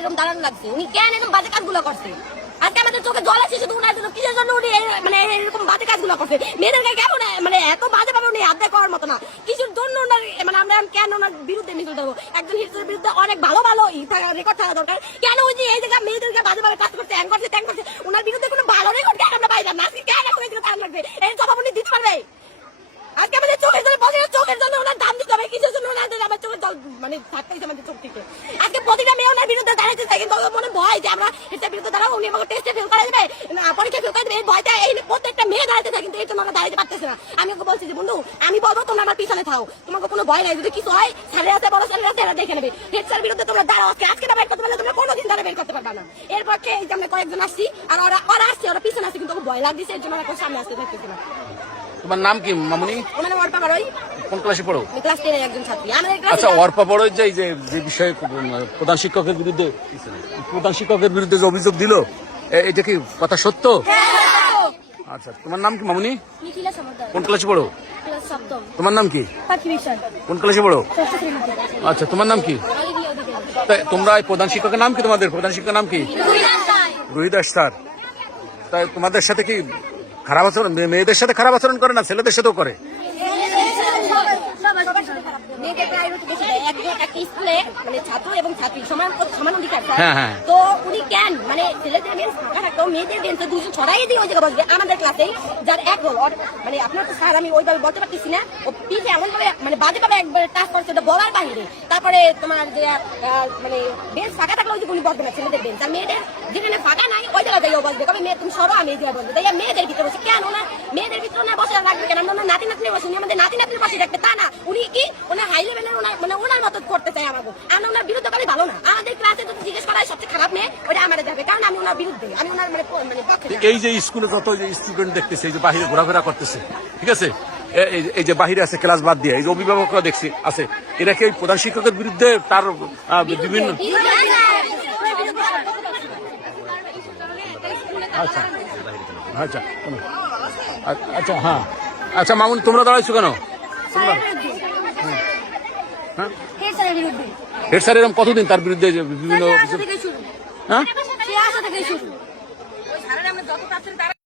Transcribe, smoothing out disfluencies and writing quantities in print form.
এরকম দাঁড়ানো লাগছে? উনি কেন এরকম বাজে কাজগুলো করছে? আজকে আমাদের চোখে জল আছে শুধু উনার জন্য। কিসের জন্য উনি মানে এরকম বাজে কাজগুলো করছে? মেয়েদেরকে কেমন মানে এত বাজে ভাবে উনি আদায় করার মতো না। কিসের জন্য ওনার মানে আমরা কেন ওনার বিরুদ্ধে মিছিল দেবো? একজন হিটসের বিরুদ্ধে অনেক ভালো ভালো রেকর্ড থাকা দরকার। কেন ওই যে এই জায়গা মেয়েদেরকে বাজে ভাবে কাজ করছে, হ্যাং করছে, ট্যাং করছে, ওনার বিরুদ্ধে কোনো ভালো রেকর্ড কেন আমরা পাইলাম না? আজকে কেন হয়েছিল তার লাগবে? এই জবাব উনি দিতে পারবে? আজকে আমাদের চোখের জন্য চোখের জন্য ওনার দাম দিতে হবে। কিসের জন্য ওনাদের আমার চোখের জল মানে থাকতেছে আমাদের চোখ থেকে? আজকে প্রতিটা মেয়ে ওনার বিরুদ্ধে দাঁড়াইতে চাই, কিন্তু মনে ভয় যে আমরা এটার বিরুদ্ধে দাঁড়াবো, উনি আমাকে টেস্টে ফেল করে দেবে, পরীক্ষা ফেল করে দেবে, এই ভয়টা এই প্রত্যেকটা মেয়ে দাঁড়াতে থাকে, কিন্তু এই জন্য আমরা দাঁড়াইতে পারতেছে না। আমি ওকে বলছি যে বন্ধু আমি বলবো তোমরা আমার পিছনে থাও, তোমাকে কোনো ভয় নাই, যদি কিছু হয় সালে আছে বড় সালে আছে এরা দেখে নেবে। হেডসার বিরুদ্ধে তোমরা দাঁড়াও, আজকে না বের করতে পারলে তোমরা কোনোদিন দাঁড়া বের করতে পারবে না। এরপর এই যে আমরা কয়েকজন আসছি আর ওরা আসছে, ওরা পিছনে আসছে, কিন্তু ভয় লাগছে, এর জন্য ওরা সামনে আসতে থাকতেছে না। তোমার নাম কি মামুনি? মানে অর্পা বড়ই। কোন ক্লাসে পড়ো? ক্লাস 10 এর একজন ছাত্রী। আচ্ছা, অর্পা বড়ই যে বিষয়ে প্রধান শিক্ষকের বিরুদ্ধে যে অভিযোগ দিল, এটা কি কথা সত্য? আচ্ছা, তোমার নাম কি মামুনি? মিথিলা সমদ্দার। কোন ক্লাসে পড়ো? ক্লাস 7ম। তোমার নাম কি? পাখি বিশ্বাস। কোন ক্লাসে পড়ো? 6ষ্ঠ শ্রেণীতে। আচ্ছা, তোমার নাম কি? তাই তোমরা এই প্রধান শিক্ষকের নাম কি? তোমাদের প্রধান শিক্ষকের নাম কি? রুহিদাস স্যার। তাই তোমাদের সাথে কি খারাপ আচরণ, মেয়েদের সাথে খারাপ আচরণ করে না ছেলেদের সাথেও করে? স্কুলে মানে ছাত্র এবং ছাত্রী সমান অধিকার। হ্যাঁ। তো উনি কেন মানে ছেলেদের বেঞ্চ ফাঁকা থাকতো, মেয়েদের বেঞ্চে দুজন ছড়াই দিয়ে ওই জায়গায় বসবে। আমাদের ক্লাসে যার এক রোল মানে আপনার তো স্যার আমি ওইভাবে বলতে পারতেছি না, ও পিঠে এমন ভাবে মানে বাজে ভাবে একবার টাচ করছে, ওটা বলার বাহিরে। তারপরে তোমার যে মানে বেঞ্চ ফাঁকা থাকলে ওই যে উনি বসবে না ছেলেদের বেঞ্চ, আর মেয়েদের যেখানে ফাঁকা নাই ওই জায়গায় যাইও বসবে। কবে মেয়ে তুমি সরো, আমি এই জায়গায় বসবে। তাই মেয়েদের ভিতরে বসে কেন ওনার মেয়েদের ভিতরে না বসে রাখবে কেন? আমরা নাতি নাতনি বসে, আমাদের নাতি নাতনির পাশে রাখবে তা না। উনি কি ওনার হাই লেভেলের মানে ওনার মতো করতে চাই আমাকে। আমরা ওনার বিরুদ্ধে করি ভালো না। আমাদের ক্লাসে যদি জিজ্ঞেস করা হয় সবচেয়ে খারাপ মেয়ে ওটা আমাদের যাবে, কারণ আমি ওনার বিরুদ্ধে, আমি ওনার মানে পক্ষে। এই যে স্কুলে যত যে স্টুডেন্ট দেখতেছে, এই যে বাহিরে ঘোরাফেরা করতেছে, ঠিক আছে, এই যে বাহিরে আছে ক্লাস বাদ দিয়ে, এই যে অভিভাবকরা দেখছি আছে, এরা কি প্রধান শিক্ষকের বিরুদ্ধে তার বিভিন্ন আচ্ছা আচ্ছা আচ্ছা হ্যাঁ আচ্ছা মামুন তোমরা দাঁড়াইছো কেন? হেড স্যার এরকম কতদিন তার বিরুদ্ধে বিভিন্ন হ্যাঁ